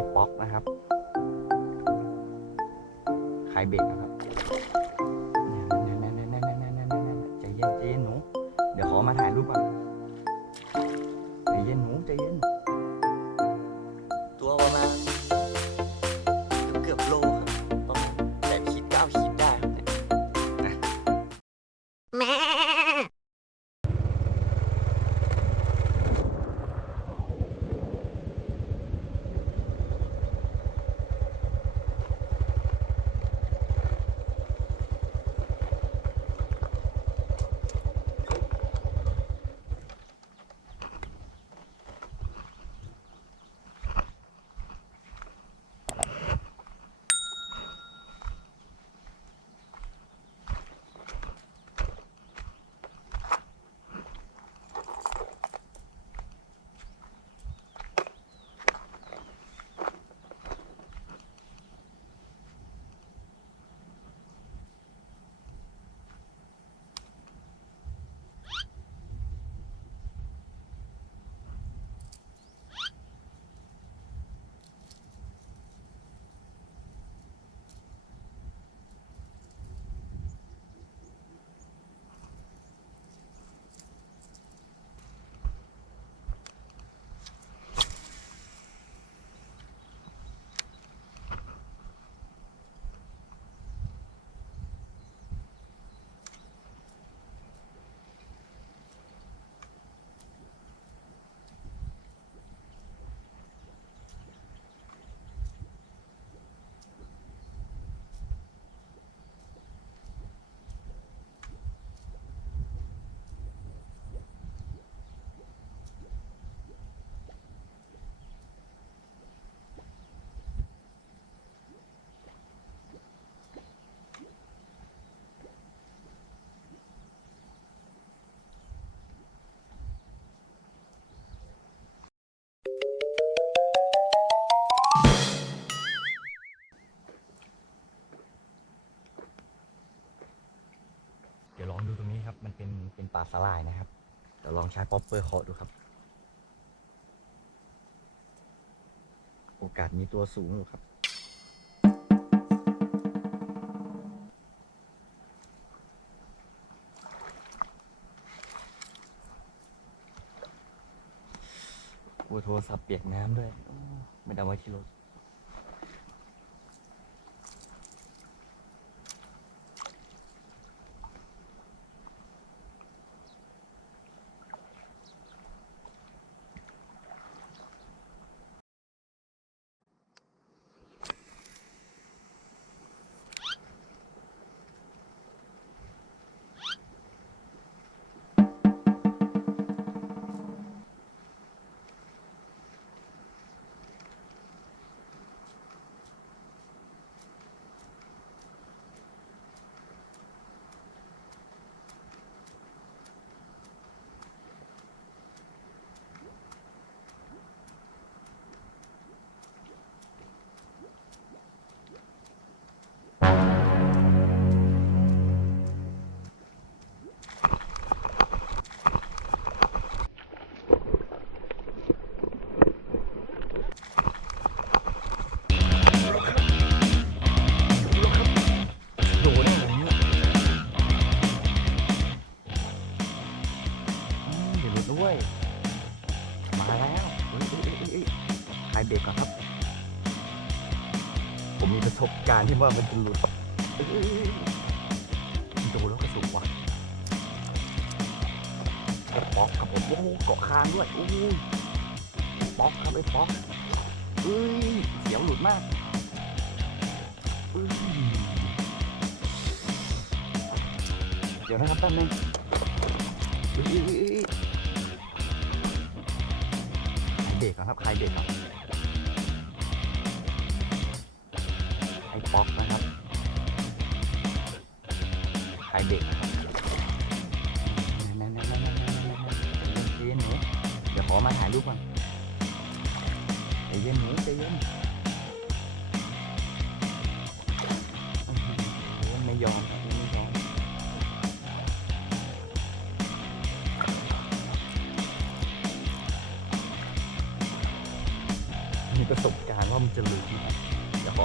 มีป๊อกนะครับคายเบรกนะครับใจเย็นจเนหนู เดี๋ยวขอมาถ่ายรูปก่อนใจเย็นหนูใจเย็น ตัวประมาณ มันเป็นเป็นปลาสลายนะครับเดี๋ยวลองใช้ป๊อปเปอร์เคาะดูครับ โอกาสมีตัวสูงอยู่ครับโอ้โทรศัพท์เปียกน้ำด้วย ไม่ได้ไว้ที่รถ อืมเดี๋ยวหลุดด้วย มาแล้วเอ้ยเอ้ยเอ้ยเอ้ยเอ้ยถ่ายเบรกก่อนครับ ผมมีประสบการณ์ที่ว่ามันจะหลุดดนแล้วก็สูงว่ะไอ้ป๊อกครับผมโอ้โหเกาะคางด้วยโอ้ยป๊อกครับไอ้ป๊อกเอ้ยเสียวหลุดมากเอ้ยเดี๋ยวนะครับแป๊บนึง เบรกก่อนครับใครเบรกก่อนไอ้ป๊อกนะครับใครเบรกนะครับนั่นนั่นนั่นนั่นนั่นนั่นนั่นใจเย็นหนูเดี๋ยวขอมาถ่ายรูปก่อนใจเย็นหนูใจเย็นไม่ยอม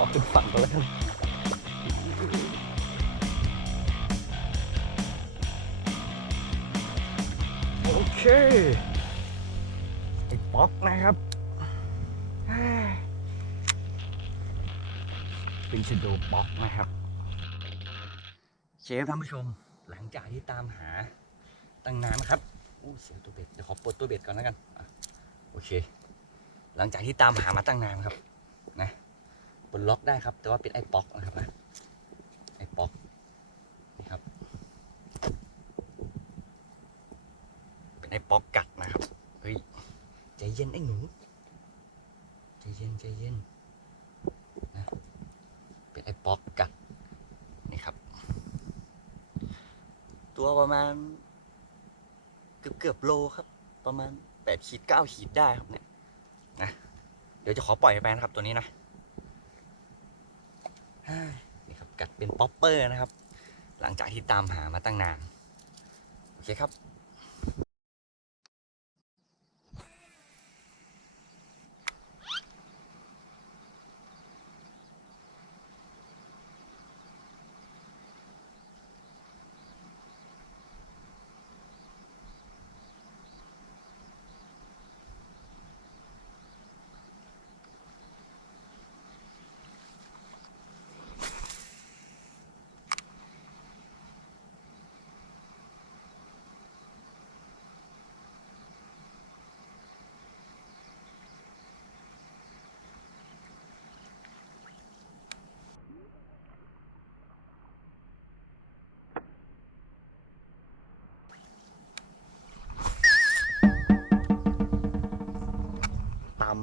ขอขึ้นฝั่งก็แล้วกันโอเคไอ้ป๊อกนะครับเฮ้ยเป็นชโดป๊อกนะครับ เชฟท่านผู้ชมหลังจากที่ตามหาตั้งนานนะครับอู้เสียงตัวเบ็ดเดี๋ยวขอปลดตัวเบ็ดก่อนแล้วกันอะโอเค หลังจากที่ตามหามาตั้งนานครับนะปล ดล็อกได้ครับ แต่ว่าเป็นไอ้ป๊อกนะครับนะไอ้ป๊อกนี่ครับ เป็นไอ้ป๊อกกัดนะครับเฮ้ยใจเย็นไอ้หนูใจเย็นใจเย็นนะเป็นไอ้ป๊อกกัดนี่ครับ ตัวประมาณเกือบเกือบโลครับ ประมาณแปดขีดเก้าขีดได้ครับเนี่ยนะเดี๋ยวจะขอปล่อยไปนะครับตัวนี้นะ นี่ครับกัดเป็นป๊อปเปอร์นะครับ หลังจากที่ตามหามาตั้งนาน โอเคครับ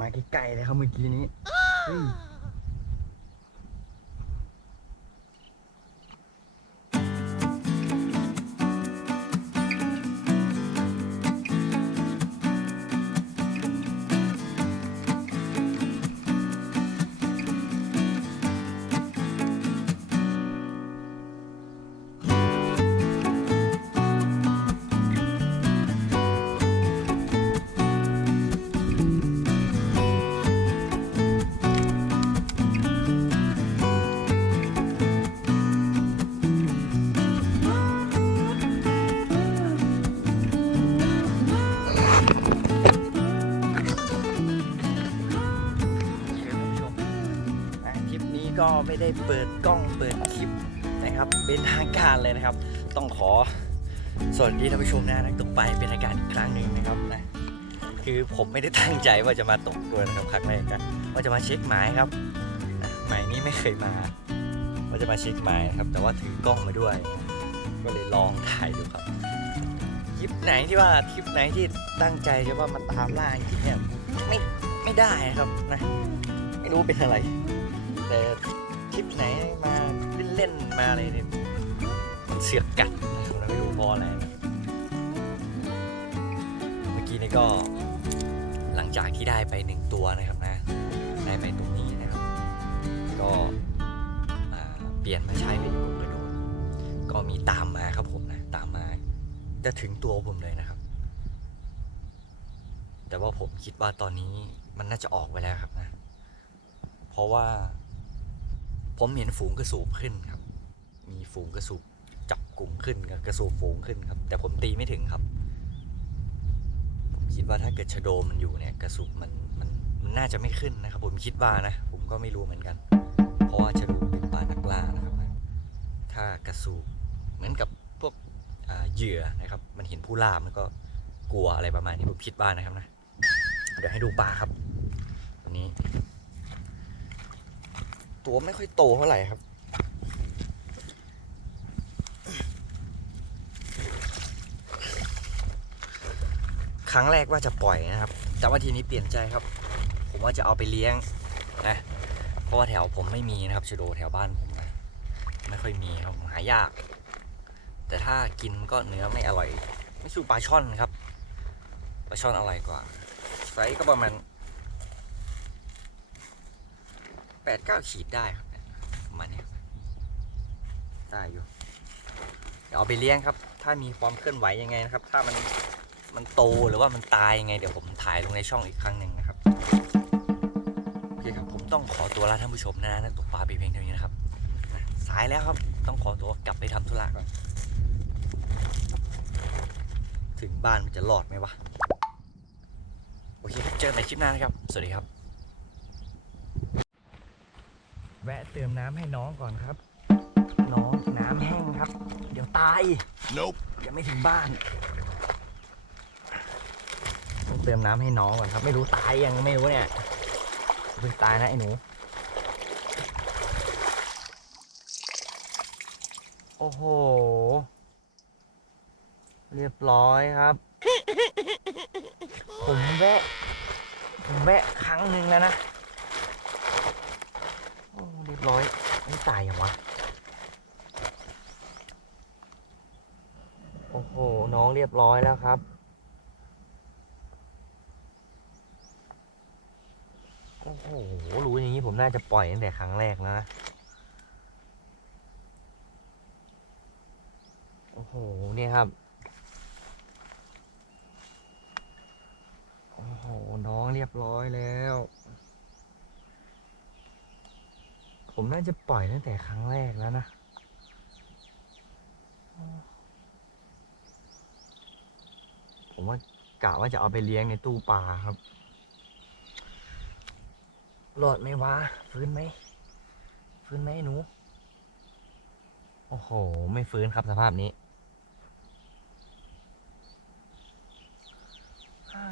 มมาใกล้ๆเลยครับเมื่อกี้นี้ เปิดกล้องเปิดคลิปนะครับ เป็นทางการเลยนะครับ ต้องขอสวัสดีท่านผู้ชมนะนักตกปลาเป็นทางการอีกครั้งหนึ่งนะครับนะคือผมไม่ได้ตั้งใจว่าจะมาตกด้วยนะครับครั้งแรกกันว่าจะมาเช็คหมายครับนะหมายนี้ไม่เคยมาว่าจะมาเช็คหมายครับ แต่ว่าถือกล้องมาด้วย ก็เลยลองถ่ายดูครับทริปไหนที่ว่าทริปไหนที่ตั้งใจจะว่ามาตามล่าจริงเนี่ยไม่ไม่ได้นะครับนะไม่รู้เป็นอะไร แต่ ทริปไหนมาเล่นๆมาอะไรเนี่ยมันเสือกกัดนะครับแล้วไม่รู้เพราะอะไรเมื่อกี้นี่ก็หลังจากที่ได้ไปหนึ่งตัวนะครับนะ ได้ไปตรงนี้นะครับ ก็เปลี่ยนมาใช้เป็นกลุ่มกระโดดก็มีตามมาครับผมนะตามมาจะถึงตัวผมเลยนะครับ แต่ว่าผมคิดว่าตอนนี้มันน่าจะออกไปแล้วครับนะ เพราะว่า ผมเห็นฝูงกระสูบขึ้นครับ มีฝูงกระสูบจับกลุ่มขึ้นกับกระสูบฝูงขึ้นครับ แต่ผมตีไม่ถึงครับผมคิดว่าถ้าเกิดชะโดมันอยู่เนี่ยกระสูบมันมันมันน่าจะไม่ขึ้นนะครับ ผมคิดว่านะ ผมก็ไม่รู้เหมือนกัน เพราะว่าชะโดเป็นปลานักล่านะครับ ถ้ากระสูบเหมือนกับพวกเหยื่อนะครับ มันเห็นผู้ล่ามันก็กลัวอะไรประมาณนี้ผมคิดว่านะครับนะเดี๋ยวให้ดูปลาครับวันนี้ ตัวไม่ค่อยโตเท่าไหร่ครับ ครั้งแรกว่าจะปล่อยนะครับ แต่ว่าทีนี้เปลี่ยนใจครับ ผมว่าจะเอาไปเลี้ยงนะเพราะว่าแถวผมไม่มีนะครับชะโดแถวบ้านผมนะไม่ค่อยมีครับหายาก แต่ถ้ากินก็เนื้อไม่อร่อย ไม่สู้ปลาช่อนครับปลาช่อนอร่อยกว่าไซส์ก็ประมาณ แปดเก้าขีดได้ครับประมาณเนี้ยได้อยู่เดี๋ยวเอาไปเลี้ยงครับ ถ้ามีความเคลื่อนไหวยังไงนะครับ ถ้ามันมันโตหรือว่ามันตายยังไง เดี๋ยวผมถ่ายลงในช่องอีกครั้งหนึ่งนะครับ โอเคครับ ผมต้องขอตัวลาท่านผู้ชมนะนักตกปลาปีเพียงเท่านี้นะครับ สายแล้วครับ ต้องขอตัวกลับไปทำธุระก่อน ถึงบ้านมันจะรอดไหมวะ โอเคครับเจอกันในคลิปหน้านะครับ สวัสดีครับ แวะเติมน้ำให้น้องก่อนครับ น้องน้ำแห้งครับ เดี๋ยวตาย Nope. ยังไม่ถึงบ้านต้องเติมน้ำให้น้องก่อนครับ ไม่รู้ตายยังไม่รู้เนี่ยเพิ่งตายนะไอ้หนู โอ้โห เรียบร้อยครับ ผมแวะ ผมแวะครั้งหนึ่งแล้วนะโอ้เร้อยไม่ตายยังวะ โอ้โห น้องเรียบร้อยแล้วครับ โอ้โห รู้อย่างนี้ผมน่าจะปล่อยตั้งแต่ครั้งแรกแล้วนะ โอ้โห เนี่ยครับ โอ้โห น้องเรียบร้อยแล้ว ผมน่าจะปล่อยตั้งแต่ครั้งแรกแล้วนะ ผมว่ากะว่าจะเอาไปเลี้ยงในตู้ปลาครับรอดไหมวะ ฟื้นไหม ฟื้นไหมหนู โอ้โห ไม่ฟื้นครับสภาพนี้ใช่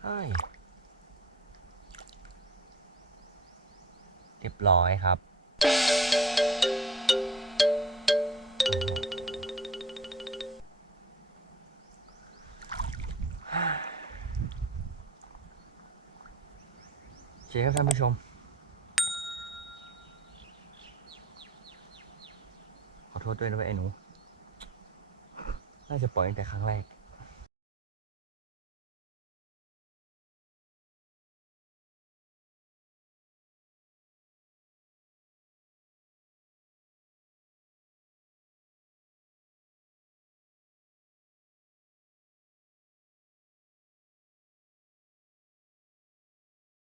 ใช่ เรียบร้อยครับ โอเคครับท่านผู้ชม ขอโทษด้วยนะเว้ยไอ้หนู น่าจะปล่อยตั้งแต่ครั้งแรก